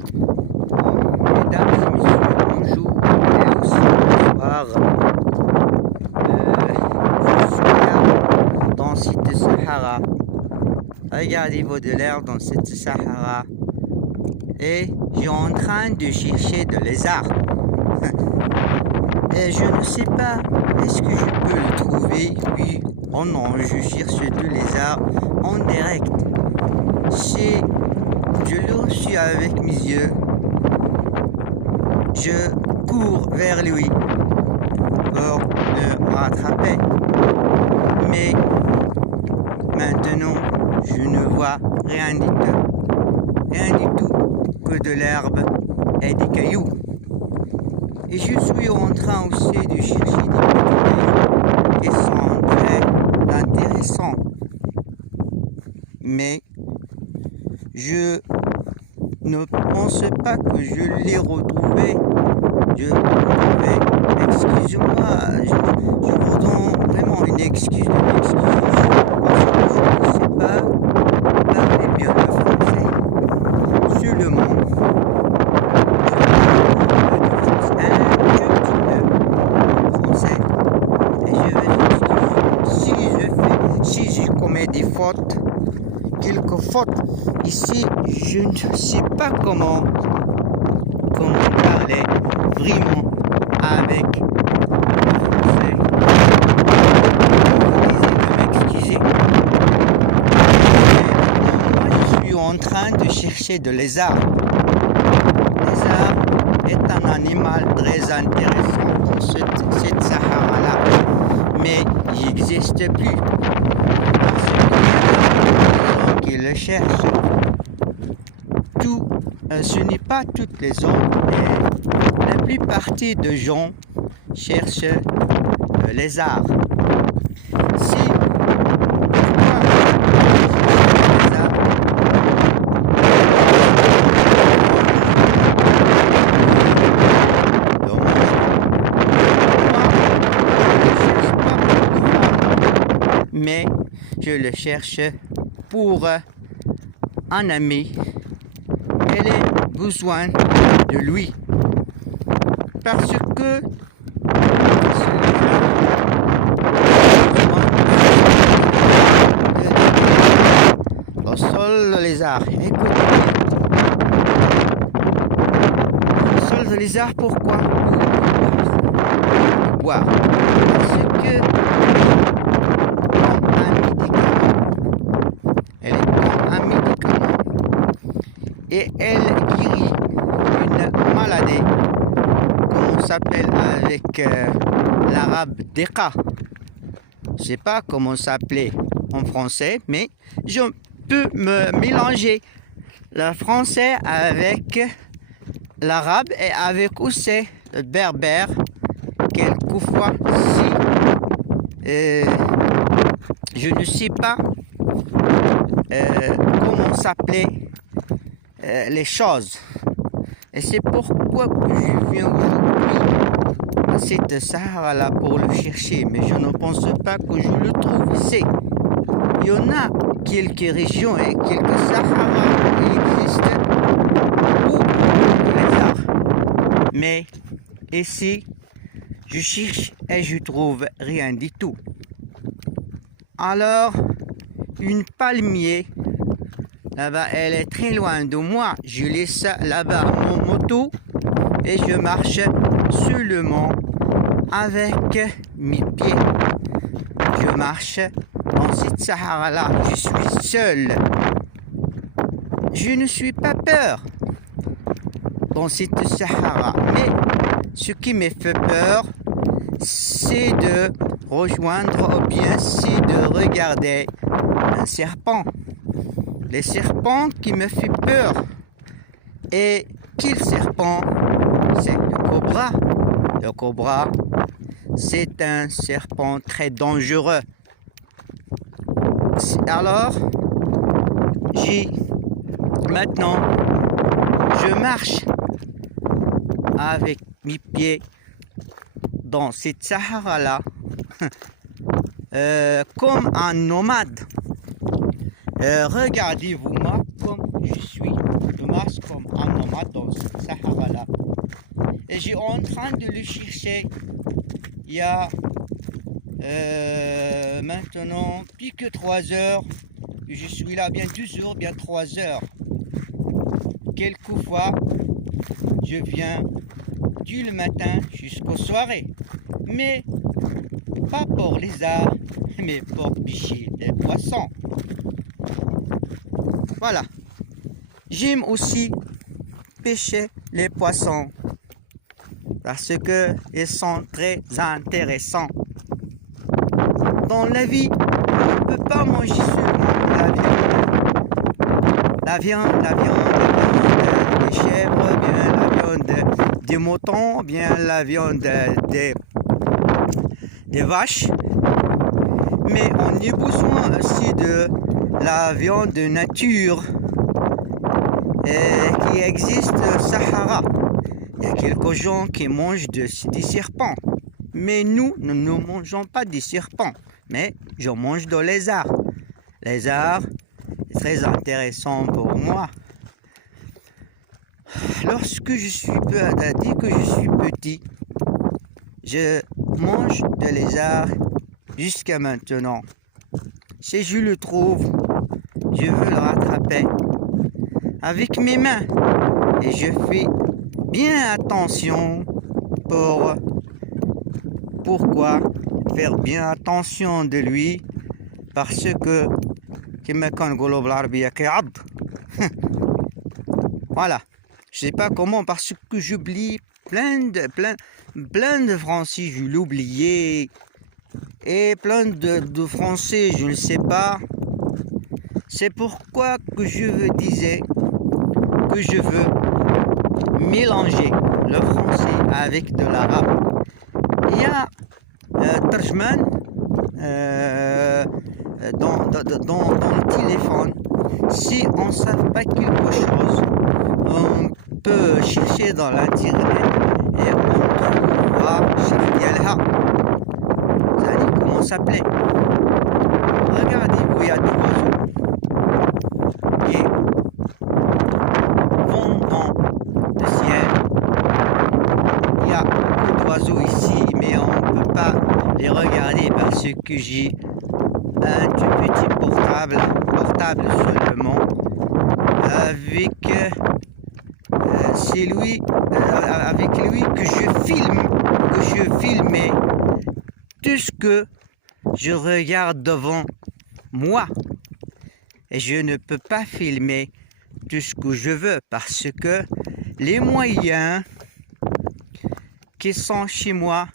Mesdames et messieurs, bonjour et aussi bonsoir. Je suis là dans cette Sahara. Regardez-vous de l'air dans cette Sahara. Et je suis en train de chercher de lézards. Et je ne sais pas, est-ce que je peux le trouver? Oui, oh non, je cherche de lézards en direct. Je le reçus avec mes yeux. Je cours vers lui pour le rattraper. Mais maintenant, je ne vois rien du tout. Rien du tout que de l'herbe et des cailloux. Et je suis en train aussi de chercher des petits cailloux qui sont très intéressants. Mais je ne pense pas que je l'ai retrouvé. Excusez-moi, je vous donne vraiment une excuse de m'excuser parce que je ne sais pas parler bien le français. Seulement, si je commets des fautes, quelques fautes, ici, je ne sais pas comment parler vraiment avec le français. M'excuser. Moi, je suis en train de chercher de lézards. Lézard est un animal très intéressant dans cette Sahara-là, mais il n'existe plus parce que les gens qui le cherchent. Ce n'est pas toutes les gens, mais la plupart des gens cherchent le lézard. Mais je le cherche pour un ami. Elle a besoin de lui parce que le sol de lézard. Écoutez, le sol de lézard, pourquoi? Boire. Parce que elle est comme un médicament et elle guérit une maladie, comme on s'appelle avec l'arabe Deka. Je ne sais pas comment s'appelait en français, mais je peux me mélanger le français avec l'arabe et avec aussi le berbère. Quelquefois, si je ne sais pas comment s'appelait les choses. Et c'est pourquoi je viens aujourd'hui à cette Sahara-là pour le chercher. Mais je ne pense pas que je le trouve ici. Il y en a quelques régions et quelques Saharas qui existent beaucoup de lézards. Mais ici, je cherche et je trouve rien du tout. Alors, une palmier, là-bas, elle est très loin de moi. Je laisse là-bas mon moto et je marche seulement avec mes pieds. Je marche dans cette Sahara-là. Je suis seul. Je ne suis pas peur dans cette Sahara. Mais ce qui me fait peur, c'est de rejoindre ou bien c'est de regarder un serpent. Les serpents qui me font peur. Et quel serpent? C'est le cobra. Le cobra, c'est un serpent très dangereux. Alors, maintenant, je marche avec mes pieds dans cette Sahara-là comme un nomade. Regardez-vous moi comme je suis. Je marche comme un nomade suis en train de le chercher. Il y a maintenant plus que 3 heures. Je suis là bien 2 heures, bien 3 heures. Quelquefois, je viens du le matin jusqu'au soirée. Mais pas pour les arts, mais pour pêcher des poissons. Voilà. J'aime aussi pêcher les poissons parce que ils sont très intéressants. Dans la vie, on ne peut pas manger seulement la viande des chèvres, bien la viande des moutons, bien la viande des vaches. Mais on a besoin aussi de la viande de nature qui existe au Sahara. Il y a quelques gens qui mangent des serpents. Mais nous ne mangeons pas des serpents. Mais je mange de lézards. Lézards, c'est très intéressant pour moi. Lorsque je suis petit, je mange de lézards jusqu'à maintenant. Si je le trouve, je veux le rattraper avec mes mains. Et je fais bien attention pourquoi faire bien attention de lui, parce que voilà, je sais pas comment, parce que j'oublie plein de français, je l'oubliais, et plein de français, je ne sais pas. C'est pourquoi que disais que je veux mélanger le français avec de l'arabe. Il y a Tarjman dans le téléphone. Si on ne sait pas quelque chose, on peut chercher dans l'internet et on trouvera Shafdialha. Vous allez comment ça s'appelait? Regardez-vous, il y a des oiseaux qui vont dans le ciel. Il y a beaucoup d'oiseaux ici, mais on ne peut pas les regarder parce que j'ai un tout petit portable seulement, avec lui que je filmais tout ce que je regarde devant moi. Et je ne peux pas filmer tout ce que je veux parce que les moyens qui sont chez moi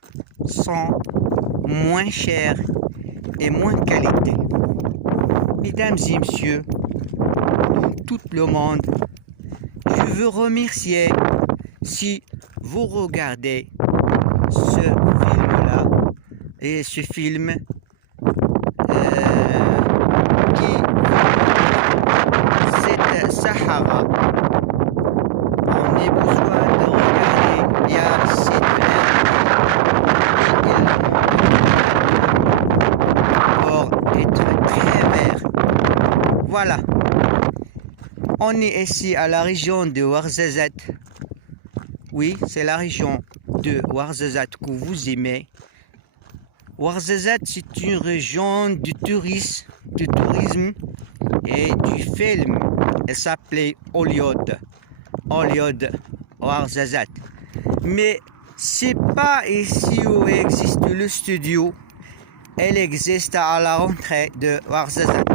sont moins chers et moins qualité. Mesdames et messieurs, dans tout le monde, je veux remercier si vous regardez ce film-là et ce film qui c'est Sahara. On a besoin de regarder. Il y a cette pour être très vert. Voilà. On est ici à la région de Ouarzazate. Oui, c'est la région de Ouarzazate que vous aimez. Ouarzazate, c'est une région du tourisme et du film. Elle s'appelait Oliod Ouarzazate. Mais c'est pas ici où existe le studio. Elle existe à la rentrée de Ouarzazate.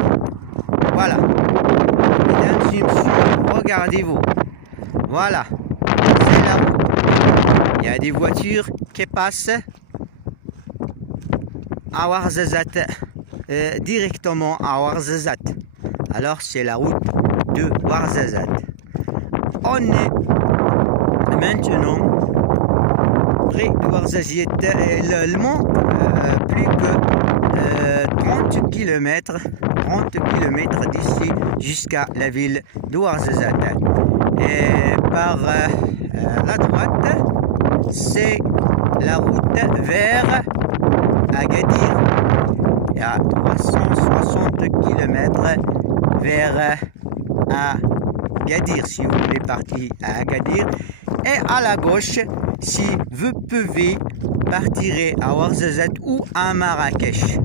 Voilà. Mesdames et messieurs, regardez-vous. Voilà. C'est la route. Il y a des voitures qui passent à Ouarzazate, directement à Ouarzazate. Alors c'est la route de Ouarzazate. On est maintenant près de Ouarzazate et le monte plus que 30 km d'ici jusqu'à la ville de Ouarzazate. Et par la droite, c'est la route vers Agadir. Il y a 360 km vers Agadir si vous voulez partir à Agadir. Et à la gauche, si vous pouvez partir à Ouarzazate ou à Marrakech.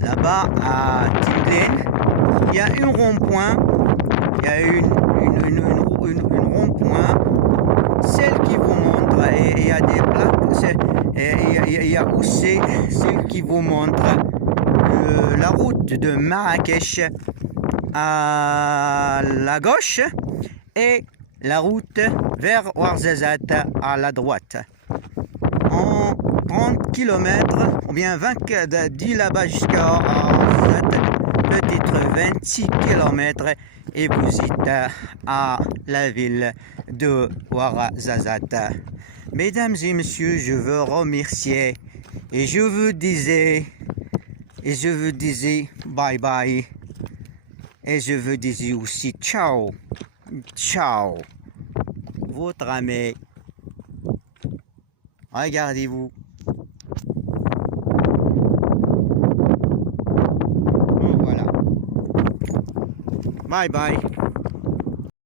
Là-bas, à Tindlen, il y a un rond-point. Il y a une rond-point. Celle qui vous montre, et il y a des plaques. Il y a aussi celle qui vous montre la route de Marrakech à la gauche et la route vers Ouarzazate à la droite. En 30 km, ou bien 20 dit là-bas jusqu'à Ouarzazate, peut-être 26 km et vous êtes à la ville de Ouarzazate. Mesdames et messieurs, je veux remercier et je vous disais bye bye et je vous disais aussi ciao, ciao. Votre ami, regardez-vous. Voilà. Bye bye.